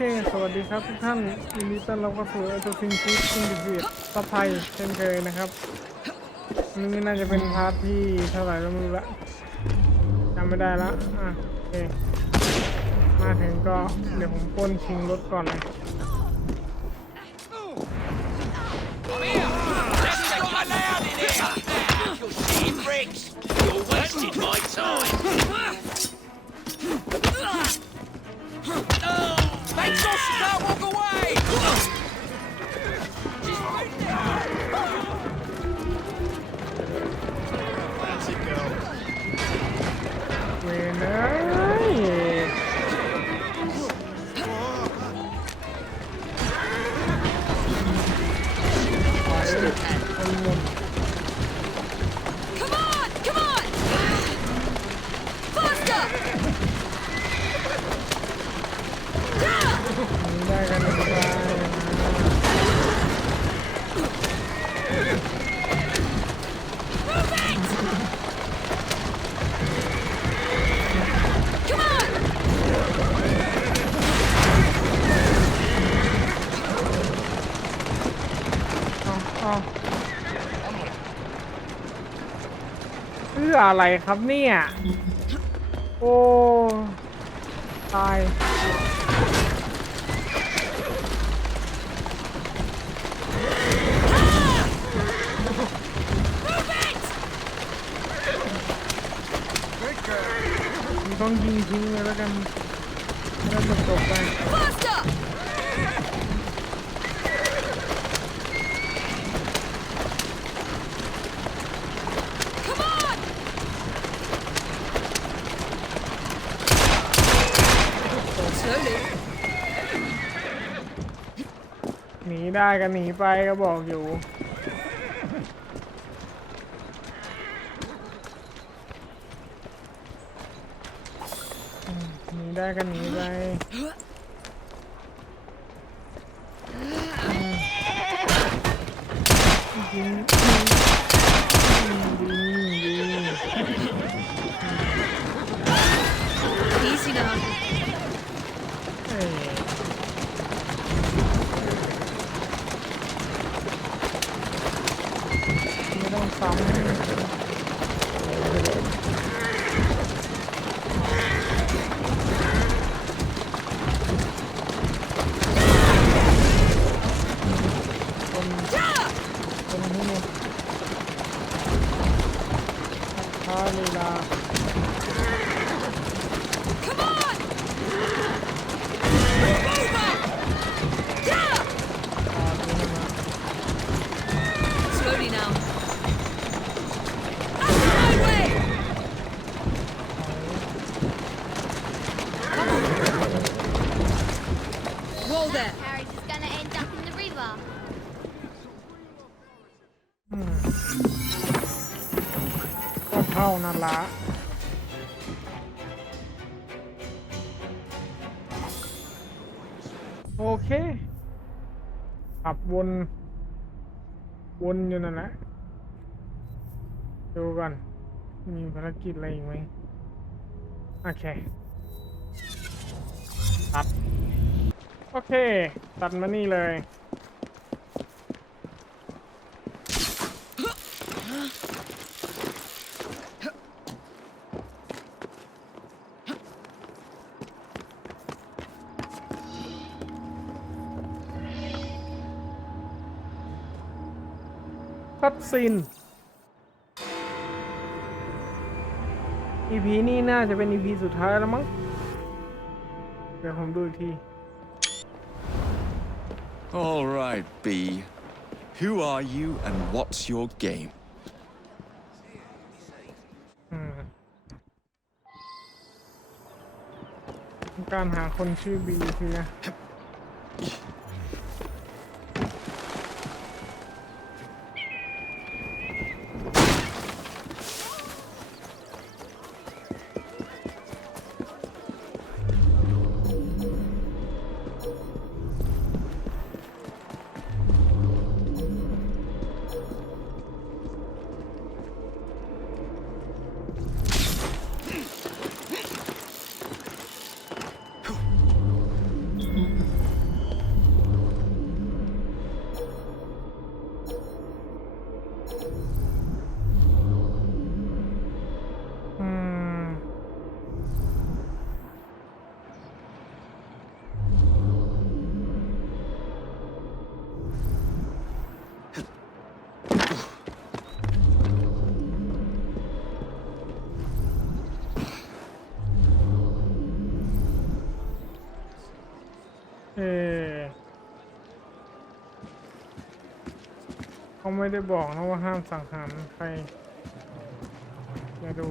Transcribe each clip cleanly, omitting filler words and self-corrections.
สวัสดีครับทุกท่านยินดีต้อนรับเข้าสู่ไอตัวซิงคิดซิงดิฟิตซับไทยเช่นเคยนะครับนี่น่าจะเป็นพาร์ทที่เท่าไหร่แล้วไม่รู้ละจำไม่ได้ละโอเคมาถึงก็เดี๋ยวผมปล้นชิงรถก่อนเลยMake sure she can't walk away! เวยนะCome on! Come on! Faster! ได้กันเลยเพื่ออะไรครับเนี่ยโอ้ตายต้องยิงทิ้งเลยแล้วกันแล้วมันตกไปหนีได้กันหนีไปก็บอกอยู่หนีได้กันหนีไปยิงEasy now. ไม่ต้องซ้ำลีลา Come on! Move over! Yeah! Slowly now. Out of my way! Roll there. Carriage is gonna end up in the river. ก็เท่านั้นละโอเคขับวนอยู่นั่นแหละดูก่อนมีภารกิจอะไรอีกไหมโอเคตัดโอเคตัดมานี่เลยคัดซีน EP นี้น่าจะเป็น EP สุดท้ายแล้วมั้งเดี๋ยวผมดูอีกที All right, B. Who are you and what's your game? การหาคนชื่อ B คือ Hmm. เออเขาไม่ได้บอกนะว่าห้ามสังหารใครอย่าดู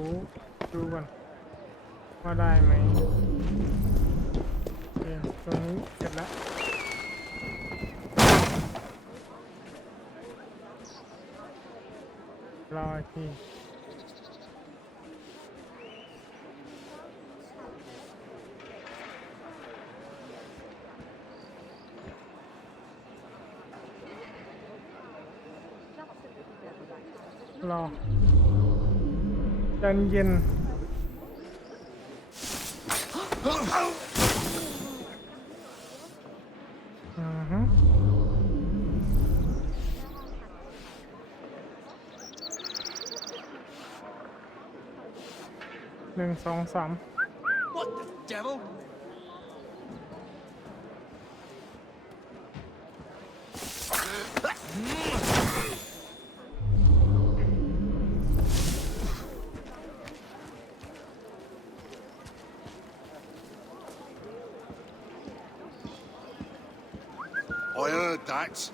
ก่อนว่าได้ไหมโอเคตรงนี้เสร็จแล้วรออีกทีรอใจเย็น1 2 3 What the devil? I heard that.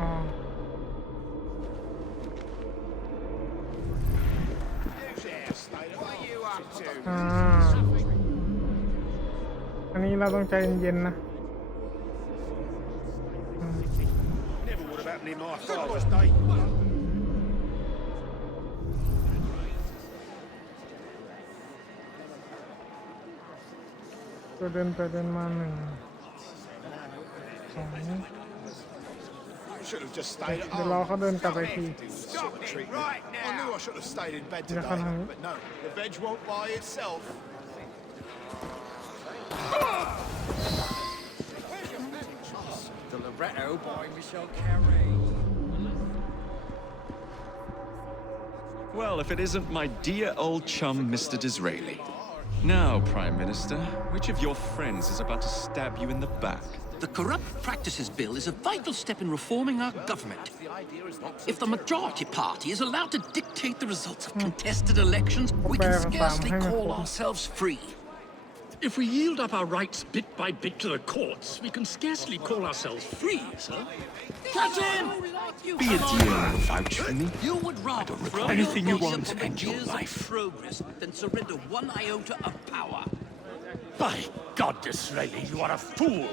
อ๋อ อันนี้เราต้องใจเย็นๆนะ Never would have happened in my father's day. ตัวเดินไปเดินมา1 2 Should have just stayed at เดี๋ยวรอ home. เขาเดินกลับไปที Stop it right now. I knew I should have stayed in bed Yeah, today, come on. but no, the veg won't buy itself. The libretto by Michelle Carey. Well, if it isn't my dear old chum, Mr. Disraeli. Now, Prime Minister, which of your friends is about to stab you in the back? The Corrupt Practices Bill is a vital step in reforming our government. If the majority party is allowed to dictate the results of contested elections, we can scarcely call ourselves free. If we yield up our rights bit by bit to the courts, we can scarcely call ourselves free, sir. Catch him! Be a dear and vouch for me. You would rather throw anything you your want body and your years of life. progress than surrender one iota of power. By God, Disraeli, you are a fool!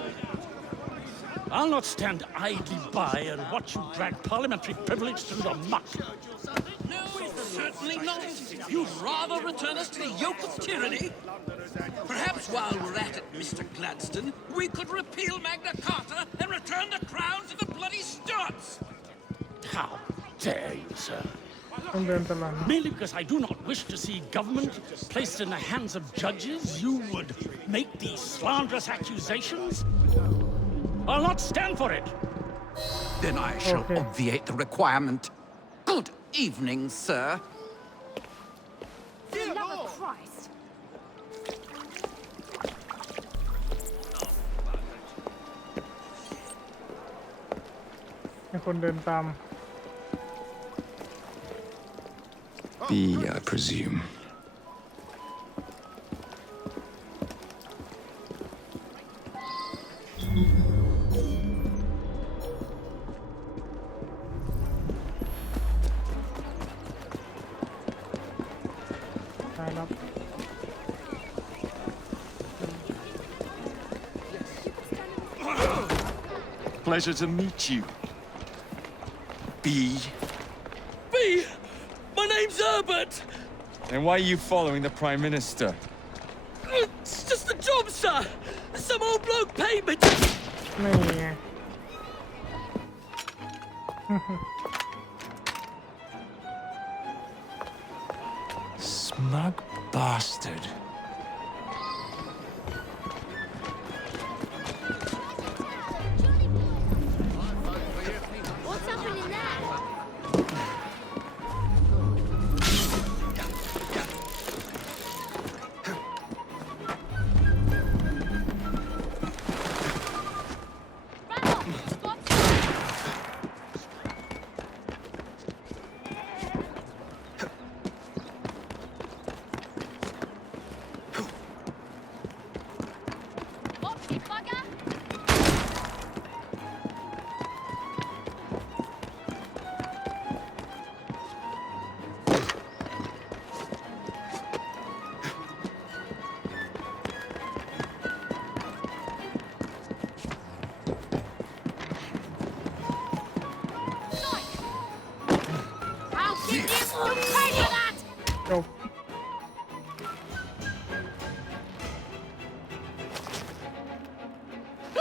I'll not stand idly by and watch you drag parliamentary privilege through the muck. No, certainly not. You'd rather return us to the yoke of tyranny? Perhaps while we're at it, Mr. Gladstone, we could repeal Magna Carta and return the crown to the bloody Stuarts! How dare you, sir? ต้องเดินตลอด Merely because I do not wish to see government placed in the hands of judges, you would make these slanderous accusations? I'll not stand for it. Then I shall Okay. obviate the requirement. Good evening, sir. For the love of Christ. ให้คนเดินตาม B, I presume. ได้รับ Pleasure to meet you. B. B! My name's Herbert! And why are you following the Prime Minister? It's just a job, sir! Some old bloke paid me ไม่ไง Smug bastard. What's happening there? Randolph, spot. โ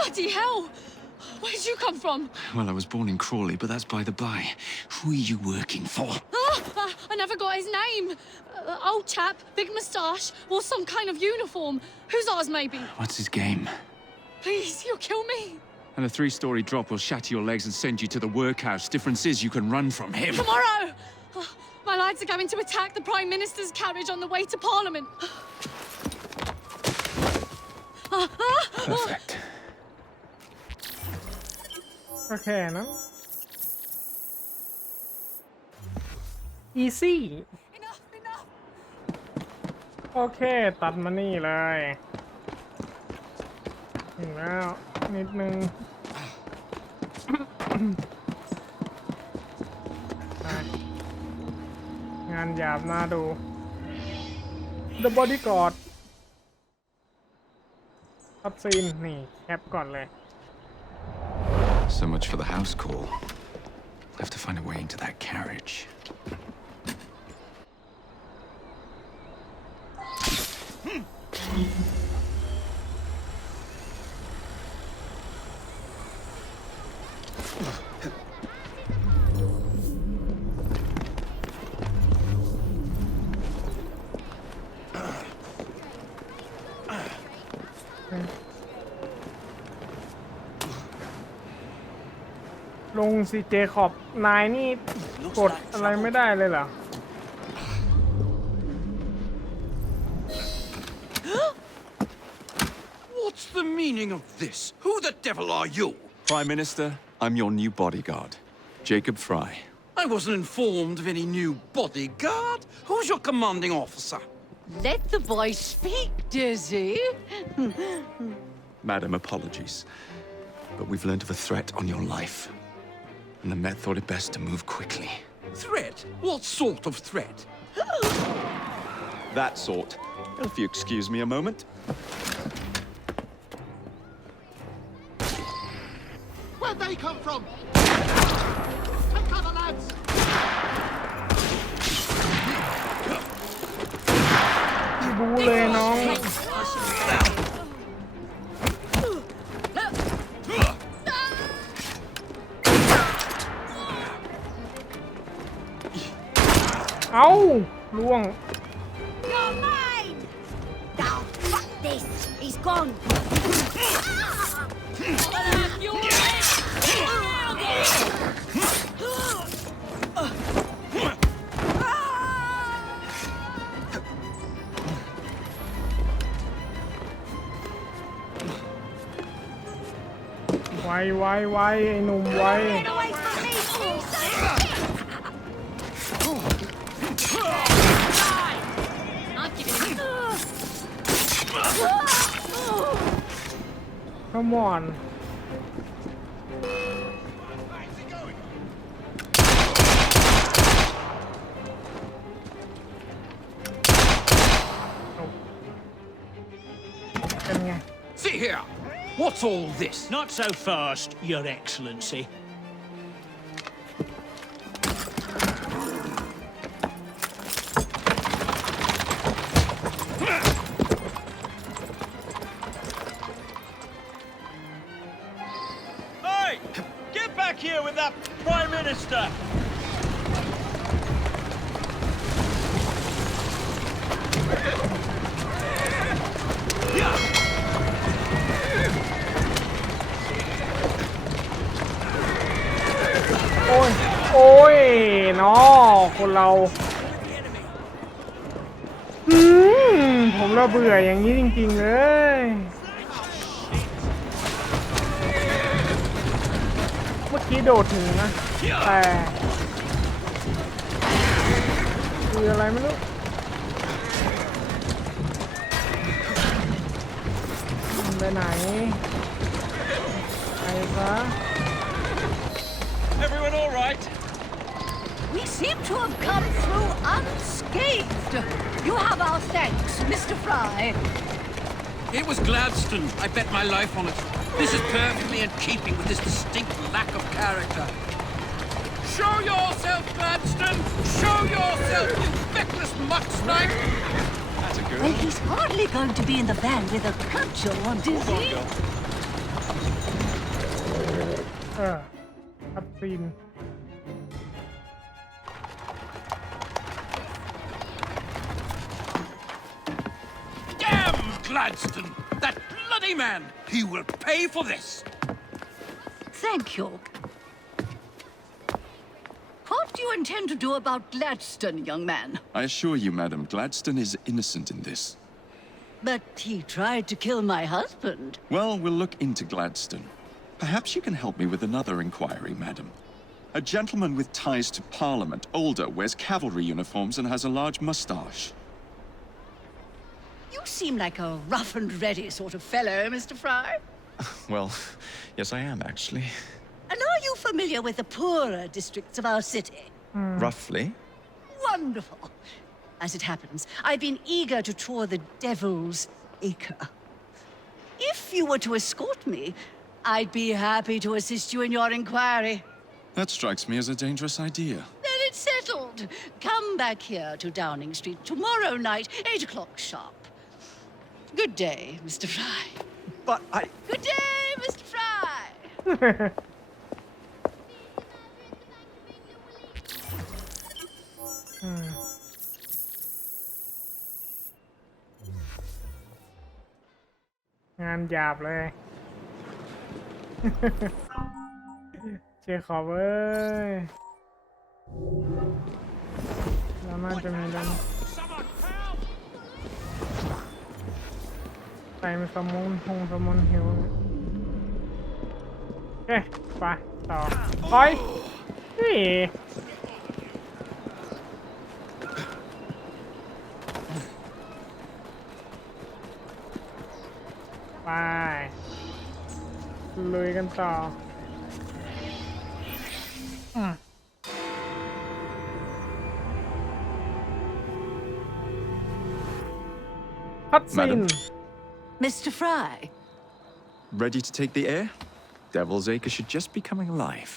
Bloody hell! Where'd you come from? Well, I was born in Crawley, but that's by the by. Who are you working for? I never got his name. Old chap, big moustache, or some kind of uniform. Who's ours, maybe? What's his game? Please, you'll kill me. And a 3-story drop will shatter your legs and send you to the workhouse. Difference is you can run from him. Tomorrow! My lads are going to attack the Prime Minister's carriage on the way to Parliament. Perfect. ก็แค่นั้น easy Enough, enough. โอเคตัดมานี่เลยถึงแล้วนิดนึง งานหยาบน่าดู The Bodyguard คัดซีนนี่แคปก่อนเลย So much for the house call. I'll have to find a way into that carriage.ลงสิเจคอบนายนี่กดอะไรไม่ได้เลยเหรอ What's the meaning of this? Who the devil are you? Prime Minister, I'm your new bodyguard, Jacob Fry. I wasn't informed of any new bodyguard. Who's your commanding officer? Let the boy speak, Dizzy. Madam, apologies. But we've learned of a threat on your life. And the Met thought it best to move quickly. Threat? What sort of threat? That sort. If you excuse me a moment. Where'd they come from? Take cover, lads! บูเลยน้อง เอ้าล่วง You're mine! Now, fuck this! He's gone!ไวไวไวไอ้หนุ่มไว Away from me, I'm giving him... Come on เป็นไง See here. What's all this? Not so fast, Your Excellency. Hey! Get back here with that Prime Minister! Yeah! โอ้ย โอ้ยเนาะคนเราผมเราเบื่ออย่างนี้จริงๆเลยเมื่อกี้โดดถึงนะแต่คืออะไรไม่รู้ไปไหนไปซะ Everyone all right? We seem to have come through unscathed. You have our thanks, Mr. Fry. It was Gladstone. I bet my life on it. This is perfectly in keeping with this distinct lack of character. Show yourself, Gladstone! Show yourself, you feckless mucksnake! That's a good Well, he's hardly going to be in the van with a cudgel on Dizzy. คัดซีน Damn Gladstone! That bloody man! He will pay for this! Thank you. What do you intend to do about Gladstone, young man? I assure you, Madam, Gladstone is innocent in this. But he tried to kill my husband. Well, we'll look into Gladstone. Perhaps you can help me with another inquiry, Madam. A gentleman with ties to Parliament, older, wears cavalry uniforms and has a large moustache. You seem like a rough and ready sort of fellow, Mr. Fry. Well, yes, I am, actually. And are you familiar with the poorer districts of our city? Roughly. Wonderful. As it happens, I've been eager to tour the Devil's Acre. If you were to escort me, I'd be happy to assist you in your inquiry. That strikes me as a dangerous idea. Then it's settled. Come back here to Downing Street tomorrow night, 8 o'clock sharp. Good day, Mr. Fry. But I... Good day, Mr. Fry. งานหยาบเลย เจขอบเว้ยแล้วน่าจะมีดันใส่มาสมุนพงสมุนหิวโอเคไปต่อคอยนี่ไปลุยกันต่อคัดซีน Mr. Fry. Ready to take the air? Devil's Acre should just be coming alive.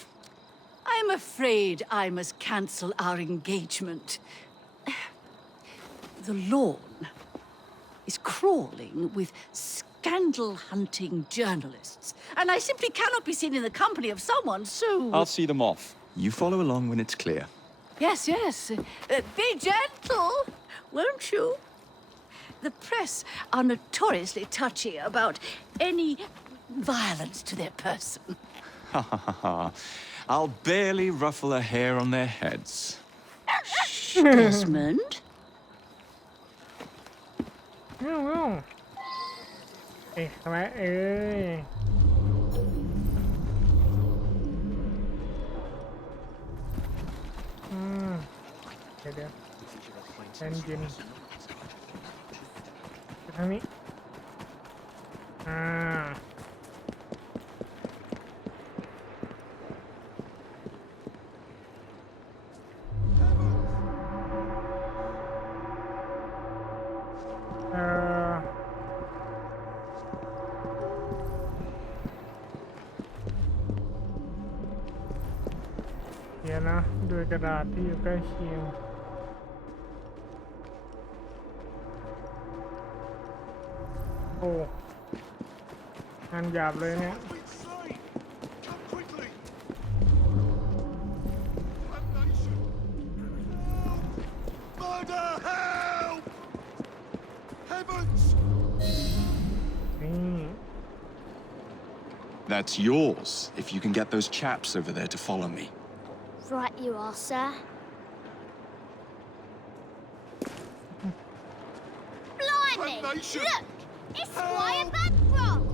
I'm afraid I must cancel our engagement. The lawn is crawling with scandal-hunting journalists, and I simply cannot be seen in the company of someone so... I'll see them off. You follow along when it's clear. Yes, yes. Be gentle, won't you? The press are notoriously touchy about any violence to their person. Ha ha ha ha. I'll barely ruffle a hair on their heads. Desmond? เอ๊ะทำไมเอ้ยเดี๋ยวใจเย็นไปทางนี้เดี๋ยวนะด้วยกระดาษที่อยู่ใกล้เคียงโอ้งานหยาบเลยเนี่ย Come quickly! Damnation! Murder! Help! Heavens! นี่ That's yours, if you can get those chaps over there to follow me. Right you are, sir. Blimey! Damnation! Look! It's Squire Bancroft!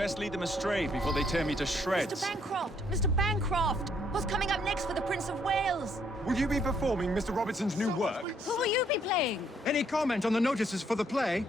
Best lead them astray before they tear me to shreds. Mr. Bancroft! Mr. Bancroft! What's coming up next for the Prince of Wales? Will you be performing Mr. Robertson's new work? Who will you be playing? Any comment on the notices for the play?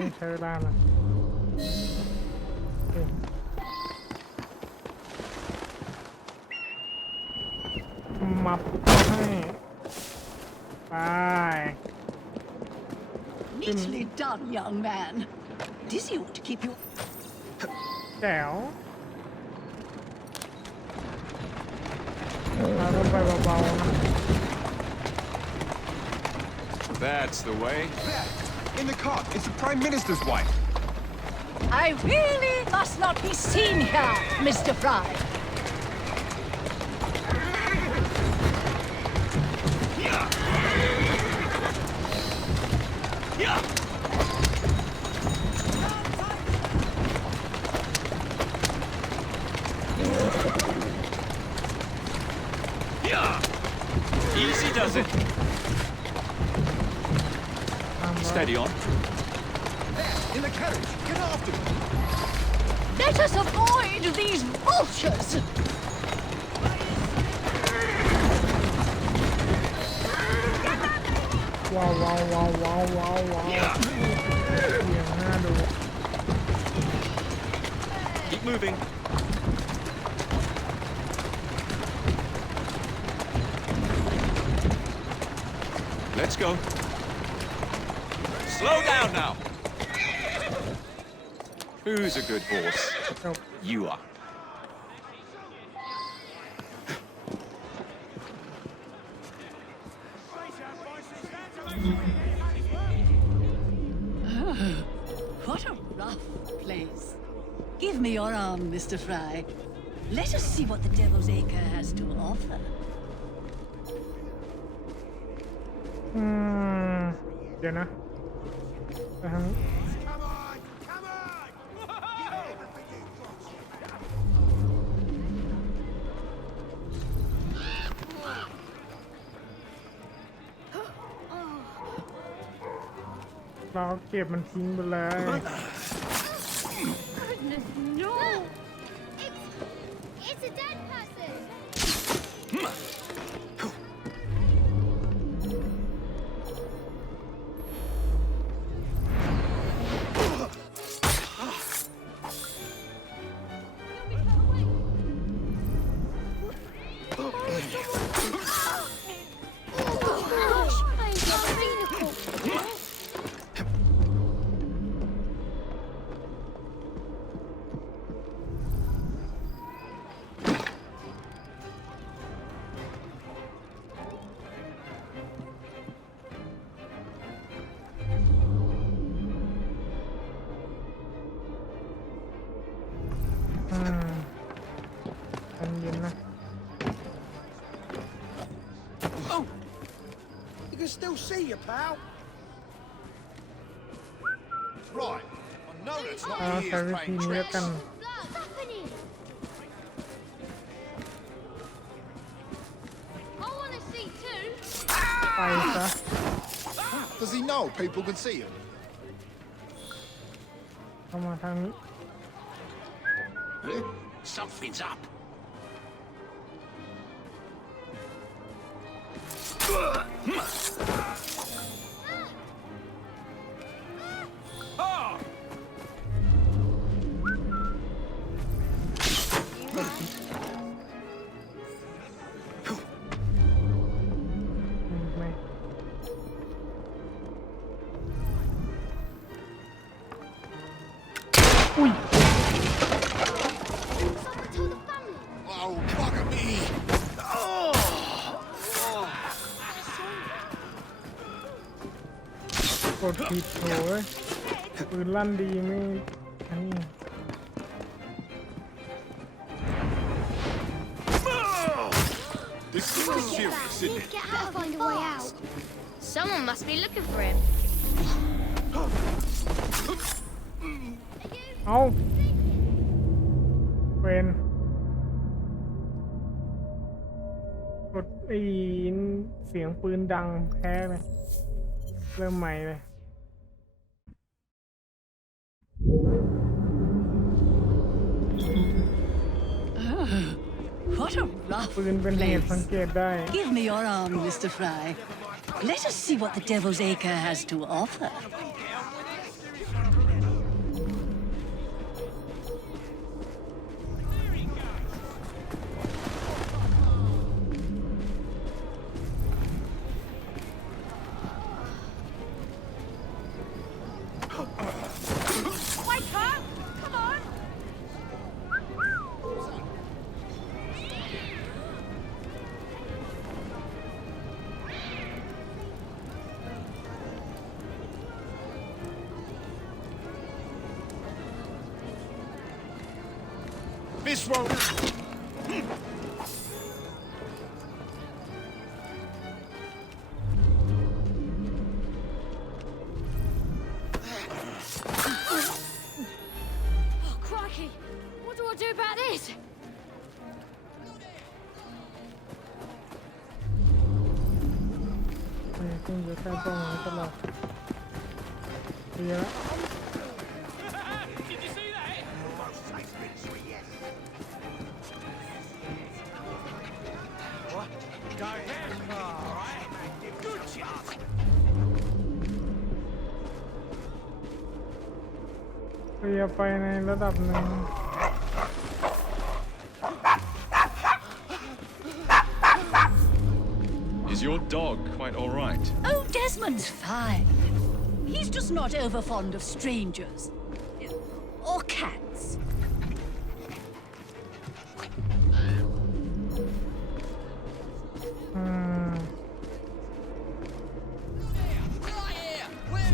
นี่ใช้เวลาหน่อยมับให้ไป Neatly done, young man. Dizzy ought to keep you. แจ๋วเราต้องไปเบาๆนะ That's the way. There! In the cart! It's the Prime Minister's wife! I really must not be seen here, Mr. Fry. Easy does it. Steady on. There! In the carriage! Get after them! Let us avoid these vultures. ว้าวว้าวว้าวว้าวว้าวว้าวเสียงน่าดู Keep moving. Let's go. Slow down now. Who's a good horse? จบ You are. What a rough place. Give me your arm, Mr. Fry. Let us see what the Devil's Acre has to offer. เดี๋ยวนะไปทางนี้ Come on! Come on! Give everything you've got. เราเก็บมันทิ้งไปเลย Goodness, no! It's a dead person! Gosh, I've never seen a corpse. Oh! You can still see you, pal. Right. I know that's not ใช้ the วิ ears ธี playing นี้แล้ว tricks. กัน What's happening? I want to see too. ไปซะ Does he know people can see him? เข้ามาทางนี้ Something's up. Ah! ไม่ Someone told the family. Oh, bugger me! กดผิดโถยปืนลั่นดีไม่อันนี้ This is serious, isn't it? Get out, find a way out. Someone must be looking for him. เอาเป็นกดไอ้เสียงปืนดังแพ้เลยเริ่มใหม่เลย What a rough ปืนเป็นเหตุ place. สังเกตได้ Give me your arm, Mr. Fry. Let us see what the Devil's Acre has to offer. This won't... Oh, crikey! What do I do about this? ขึ้นอยู่ใต้ป้องกันตลอดเยอะ Did you see that? Go ahead. All right. Good job. เคลียร์ไปในระดับหนึ่ง Is your dog quite all right? Oh, Desmond's fine. He's just not over fond of strangers. Or cats.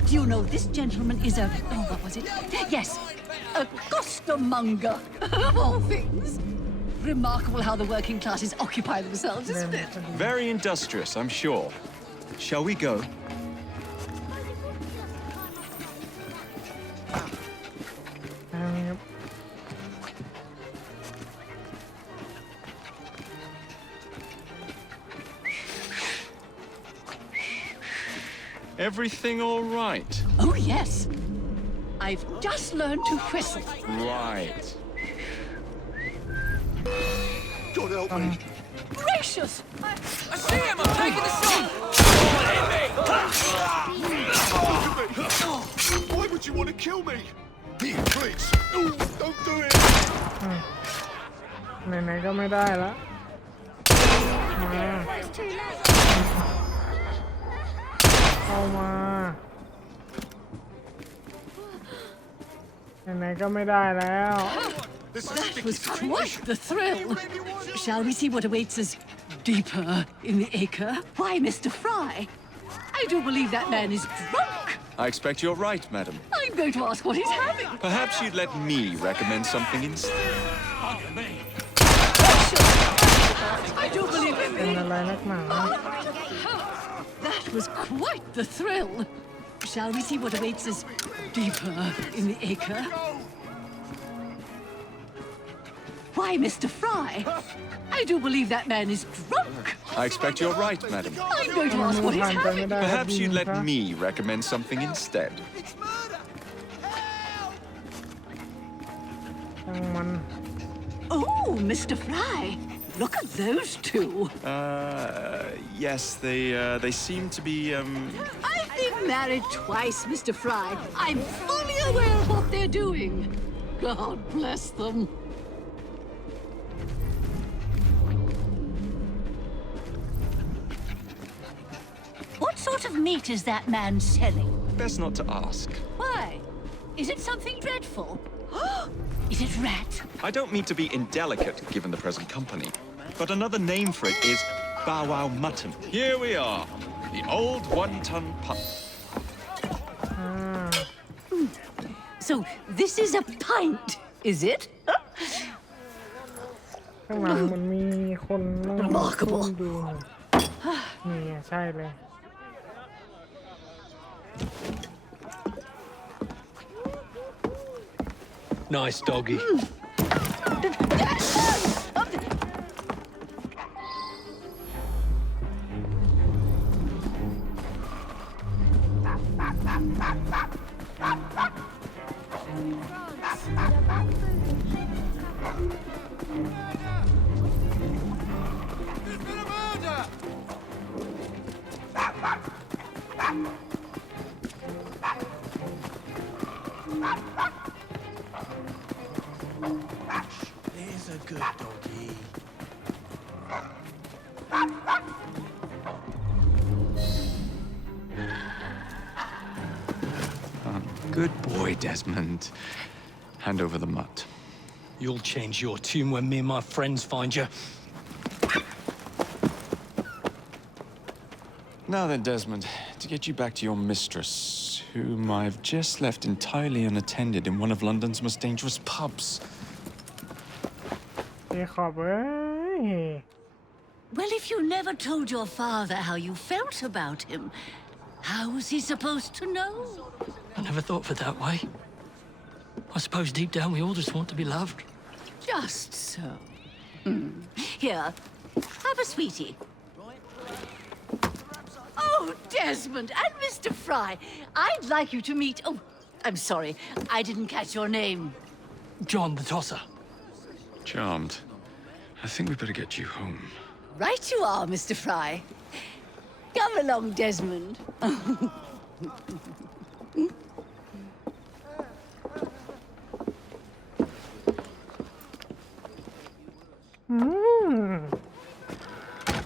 Do you know this gentleman is a... Oh, what was it? Yes, a costermonger, of all things. Remarkable how the working classes occupy themselves, isn't it? Very industrious, I'm sure. Shall we go? Everything all right? Oh, yes. I've just learned to whistle. Right. God help me. Gracious! I see him! I'm taking the shot! Why would you want to kill me? Here, please. Ooh, don't do it. ไหนๆก็ไม่ได้ละมาเข้ามาไหนๆก็ไม่ได้แล้ว That was quite the thrill. Shall we see what awaits us deeper in the acre? Why, Mr. Fry, I do believe that man is drunk. I expect you're right, madam. I'm going to ask what he's having. Perhaps you'd let me recommend something instead. I do believe in เป็น me. อะไรนักหนา That was quite the thrill. Shall we see what awaits us deeper in the acre? Why, Mr. Fry, I do believe that man is drunk. I expect you're right, madam. I'm going to ask what he's ผ่านไปไม่ having. ได้ Perhaps you'd let ครับ me recommend something instead. ช่างมัน Oh, Mr. Fry, look at those two. Yes, they seem to be, I've been married twice, Mr. Fry. I'm fully aware of what they're doing. God bless them. What sort of meat is that man selling? best not to ask. Why? Is it something dreadful? Is it rat? I don't mean to be indelicate, given the present company, but another name for it is bow wow mutton. Here we are, the old one-ton pup. So this is a pint, is it? ข้างหลังมันมีคนนั่ง Remarkable. ดูนี่ไงใช่เลย Nice doggy. There's a good doggy. Good boy, Desmond. Hand over the mutt. You'll change your tune when me and my friends find you. Now then, Desmond, to get you back to your mistress, whom I've just left entirely unattended in one of London's most dangerous pubs. ขอบเอ้ย Well, if you never told your father how you felt about him, how was he supposed to know? I never thought of it that way. I suppose deep down we all just want to be loved. Just so. Here, have a sweetie. Oh, Desmond and Mr. Fry, I'd like you to meet... Oh, I'm sorry, I didn't catch your name. John the Tosser. Charmed. I think we better get you home. Right you are, Mr. Fry. Come along, Desmond.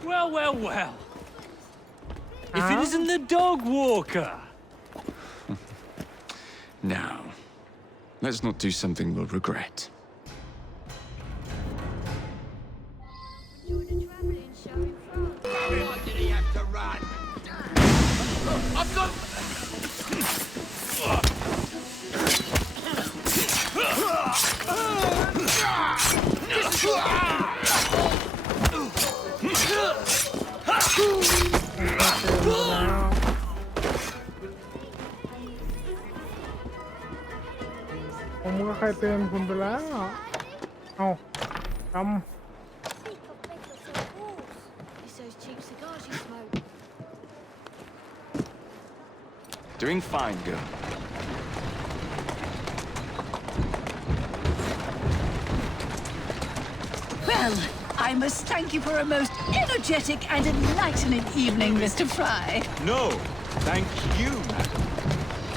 Well, well, well. If it isn't the dog walker. Now, let's not do something we'll regret. Why did he have to run? I've got...ผมก็เคยเตือนคุณไปแล้วเอาจำ It's those cheap cigars you smoke. Doing fine, girl. Well, I must thank you for a most energetic and enlightening evening, Mr. Fry. No, thank you, madam.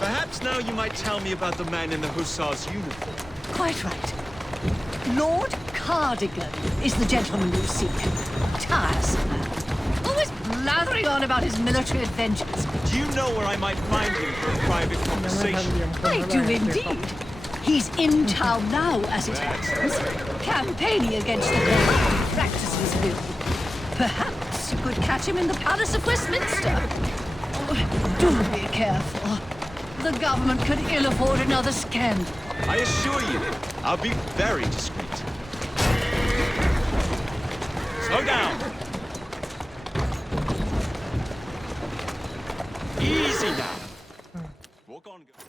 Perhaps now you might tell me about the man in the hussar's uniform. Quite right. Lord Cardigan is the gentleman you seek. Tiresome man. Always blathering on about his military adventures. Do you know where I might find him for a private ยังไม่ทัน conversation? เหลี่ยมคน I เท่า do ไหร่ indeed. He's in town now, as it happens, campaigning against the corrupt practices bill. Perhaps you could catch him in the Palace of Westminster. Oh, do be careful. The government could ill afford another scandal. I assure you, I'll be very discreet. Slow down. Easy now. Walk on, girl.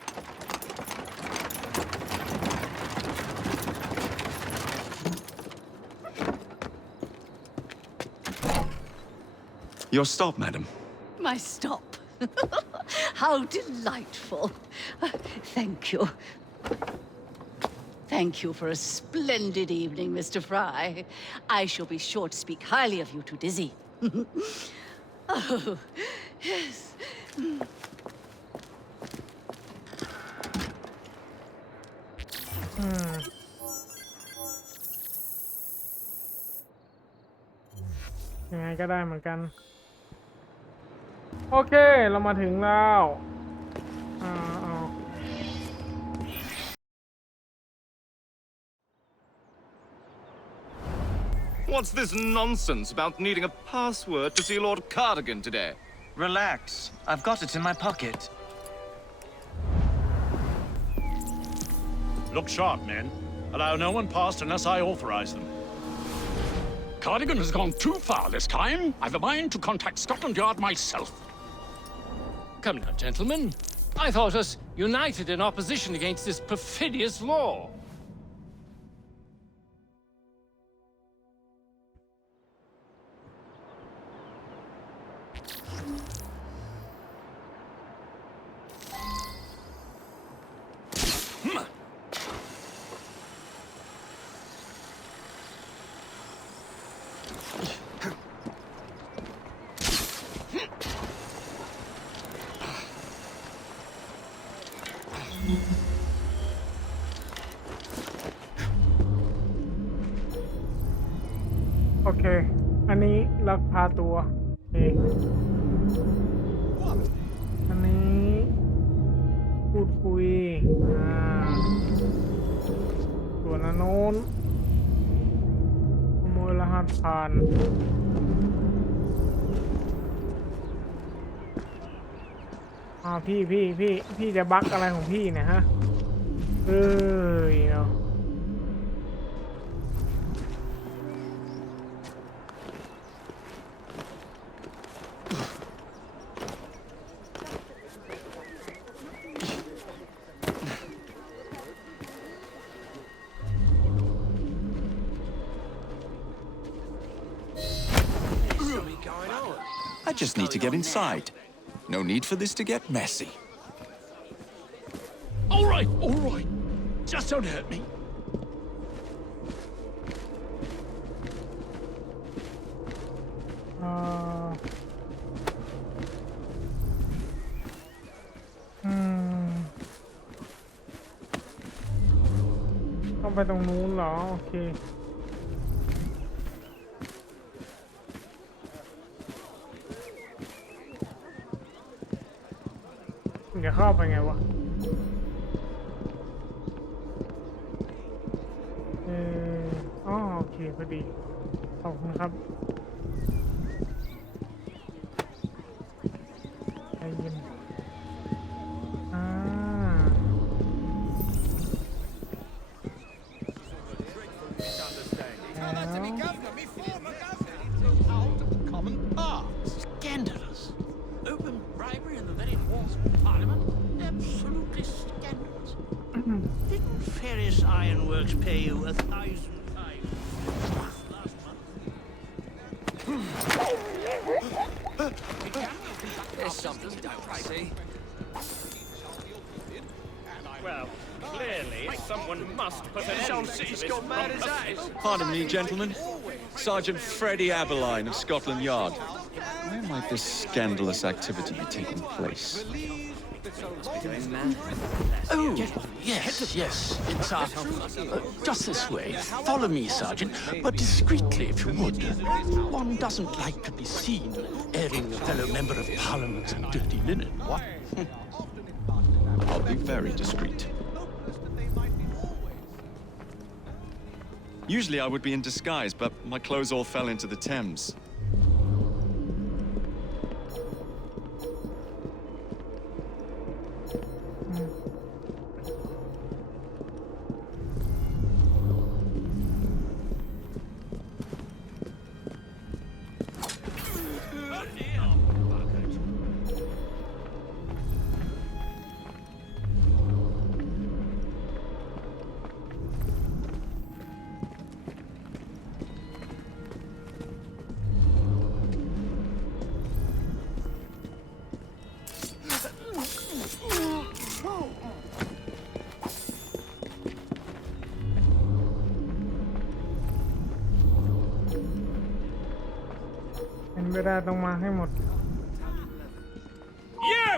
Your stop, madam. My stop. How delightful. Thank you. Thank you for a splendid evening, Mr. Fry. I shall be sure to speak highly of you to Dizzy. Oh, yes. ยังไงก็ได้เหมือนกัน โอเคเรามาถึงแล้วเอา What's this nonsense about needing a password to see Lord Cardigan today? Relax. I've got it in my pocket. Look sharp, men. Allow no one past unless I authorize them. Cardigan has gone too far this time. I've a mind to contact Scotland Yard myself. Come now, gentlemen. I thought us united in opposition against this perfidious law.โอเค อันนี้ลักพาตัวโอเคอันนี้พูดคุยส่วนอันโน้นขโมยรหัสผ่านพี่จะบั๊กอะไรของพี่เนี่ยฮะเนาะ I just need to get inside. No need for this to get messy. All right, all right. Just don't hurt me. ต้องไปตรงนู้นเหรอโอเคเดี๋ยวเข้าไปไงวะอ๋อโอเคพอดีขอบคุณครับใจเย็นScandalous. Open bribery in the very halls of Parliament? Absolutely scandalous. Didn't Ferris Ironworks pay you 1,000 times last month? There's something, don't I see? Well, clearly, someone must put an end to this rumpus. Pardon me, gentlemen. Sergeant Freddie Aberline of Scotland Yard. Where might this scandalous activity be taking place? Oh, yes, yes. It's, just this way. Follow me, Sergeant, but discreetly, if you would. One doesn't like to be seen airing a fellow member of Parliament's dirty linen, what? I'll be very discreet. Usually I would be in disguise, but my clothes all fell into the Thames.ไม่ได้ต้องมาให้หมด You!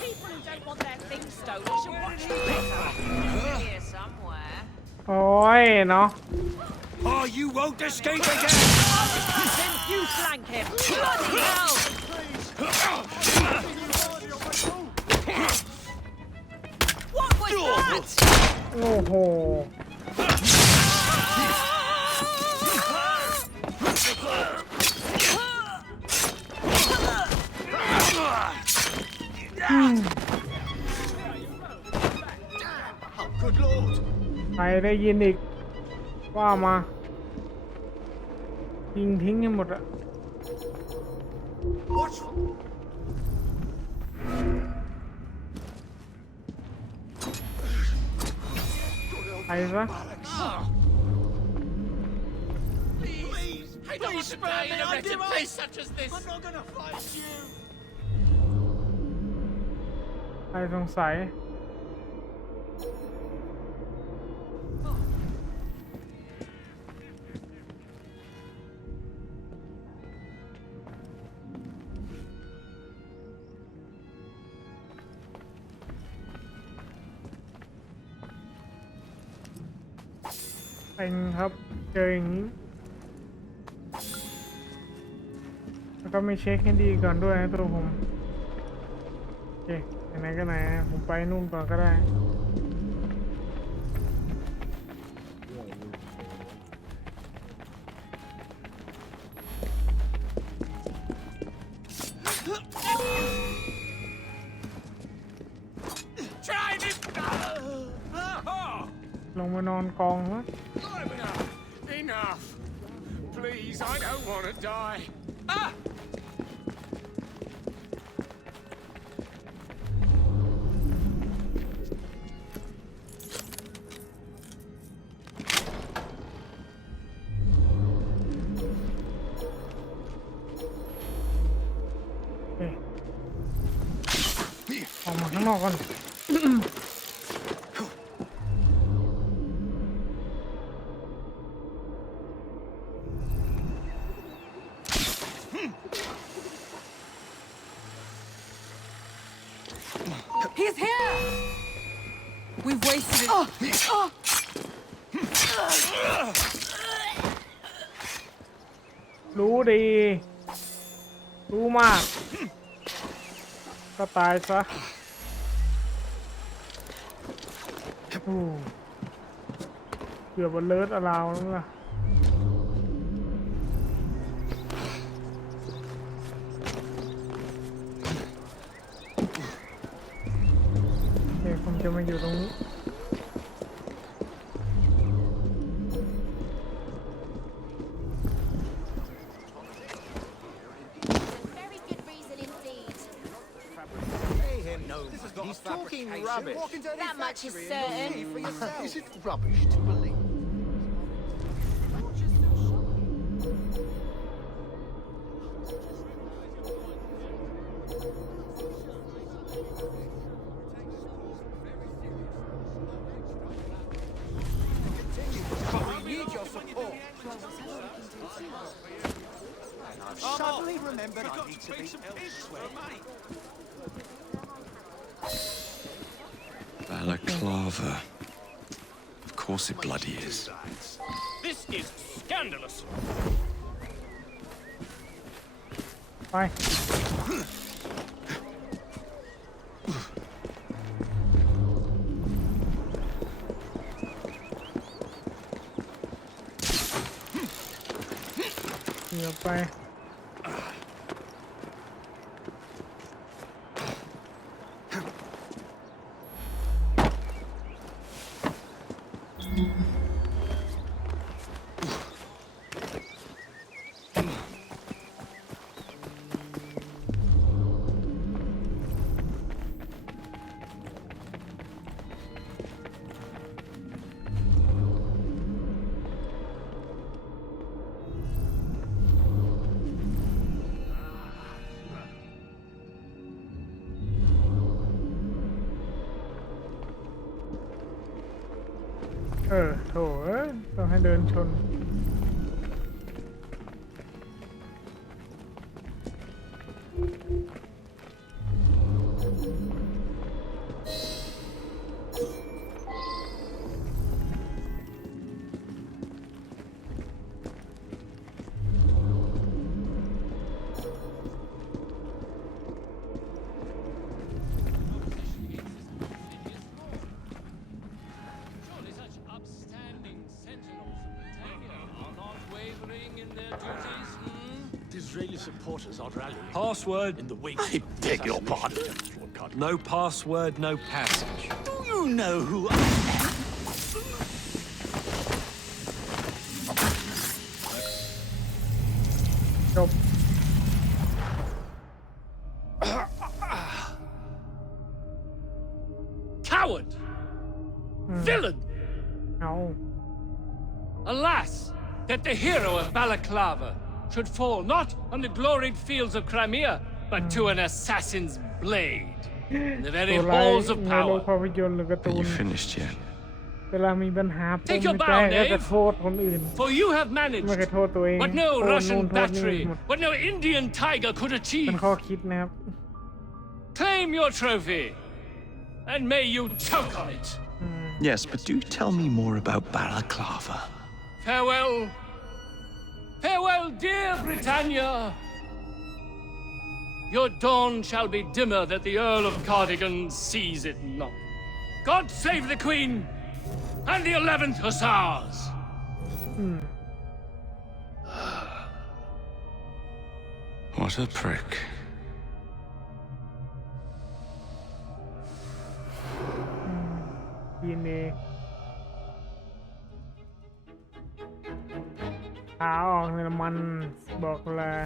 People who don't want their things stolen should watch the paper. Here somewhere. โอ้ยเนาะ Oh, you won't escape again! Then you flank him. Bloody hell! What was that? โอ้โหใครได้ยินอีกว่ามายิงทิ้งให้หมดอะไปซะ Please spare me, in a wretched place such as this. I'm not gonna fight you! ใครสงสัยเป็นครับเจออย่างนี้แล้วก็ไม่เช็คให้ดีก่อนด้วยนะตัวผมโอเคไหนก็ไหนผมไปนู่นก่อนก็ได้ลงมานอนกองแล้ว Enough! Please, I don't want to die. Ah! นอกก่อน He's here! We've wasted it. รู้ดี รู้มาก ก็ตายซะเกือบวันเลิศอลาวแล้วล่ะเดี๋ยวผมจะมาอยู่ตรงนี้ He's talking rubbish. That much is certain. Is it rubbish to believe? But we need your support. I've suddenly remembered I need to be elsewhere. Balaclava. Of course it bloody is. This is scandalous. ไป เดี๋ยวไป โถต้องให้เดินชน Israeli supporters are rallying. Password In the wake. I beg your pardon. No password, no passage. Do you know who I am? Nope. Coward! Villain! No. Alas, that the hero of Balaclava should fall not on the gloried fields of Crimea, but to an assassin's blade in the very halls of power. Are you finished yet? เวลามีปัญหาผม Take your ไม่ bow, แก้ก็จะ knave. โทษคนอื่น For you have managed ไม่เคยโทษตัวเอง what no โทษนู่น Russian โทษนี่ battery, หมด what no Indian tiger could เป็น achieve. ข้อคิดนะครับ Claim your trophy, and may you choke on it. Yes, but do tell me more about Balaclava. Farewell. Farewell, dear Britannia. Your dawn shall be dimmer that the Earl of Cardigan sees it not. God save the Queen and the 11th Hussars. What a prick. DNA ขาออกในมันบอกเลย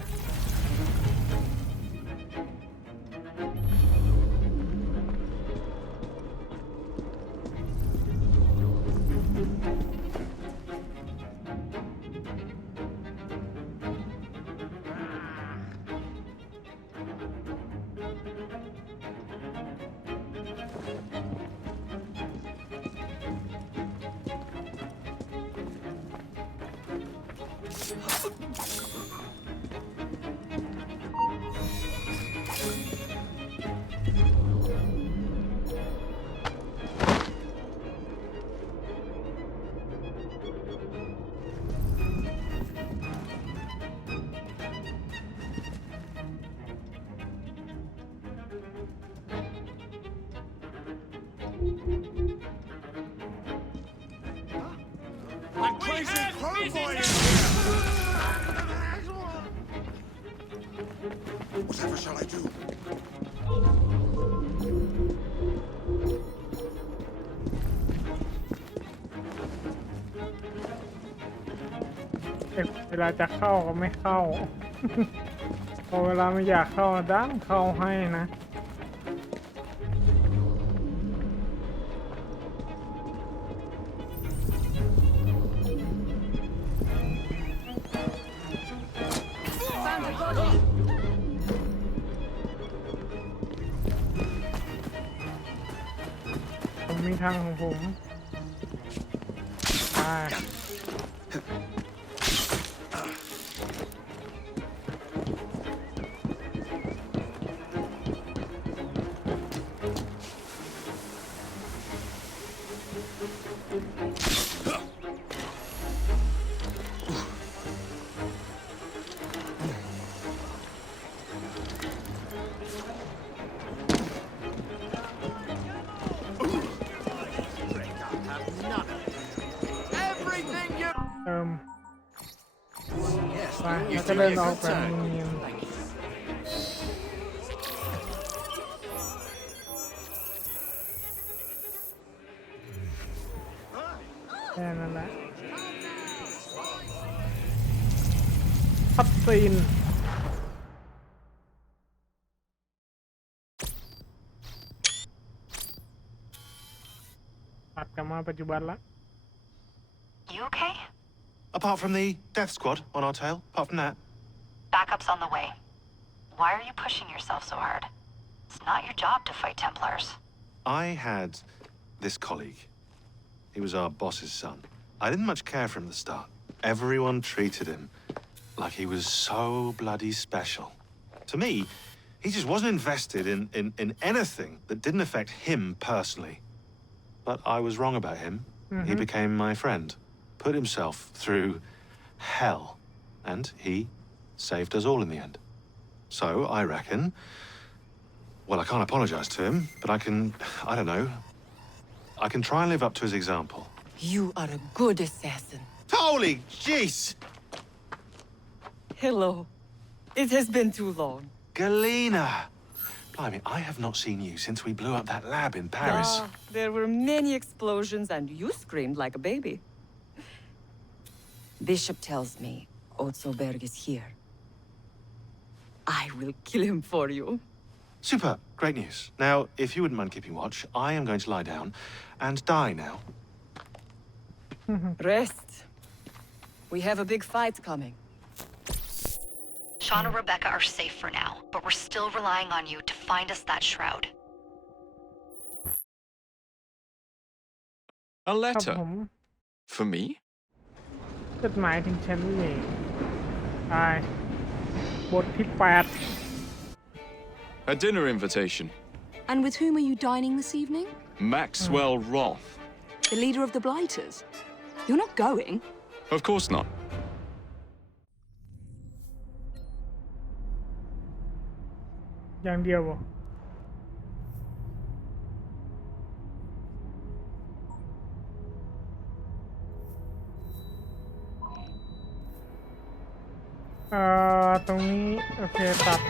homeboy in here! Whatever shall I do? เวลาจะเข้าก็ไม่เข้า พอเวลาไม่อยากเข้าดันเข้าให้นะผมมีทางของผมไปแล้วก็เดินออกแบบเนียนแค่นั้นแหละคัตซีนตัดกลับมาปัจจุบันละ You okay? Apart from the death squad on our tail, apart from that. Backup's on the way. Why are you pushing yourself so hard? It's not your job to fight Templars. I had this colleague. He was our boss's son. I didn't much care for him at the start. Everyone treated him like he was so bloody special. To me, he just wasn't invested in anything that didn't affect him personally. But I was wrong about him. He became my friend. Put himself through hell, and he saved us all in the end. So, I reckon... Well, I can't apologize to him, but I don't know. I can try and live up to his example. You are a good assassin. Holy jeez! Hello. It has been too long. Galena! Blimey, I have not seen you since we blew up that lab in Paris. There were many explosions, and you screamed like a baby. Bishop tells me Otzoberg is here. I will kill him for you. Super. Great news. Now, if you wouldn't mind keeping watch, I am going to lie down and die now. Rest. We have a big fight coming. Sean and Rebecca are safe for now, but we're still relying on you to find us that shroud. A letter? For me? จดหมายถึงฉันเองตายบทที่8 A dinner invitation. And with whom are you dining this evening? Maxwell Roth. The leader of the Blighters? You're not going? Of course not. อย่างเดียวบ่ตรงนี้โอเคตัด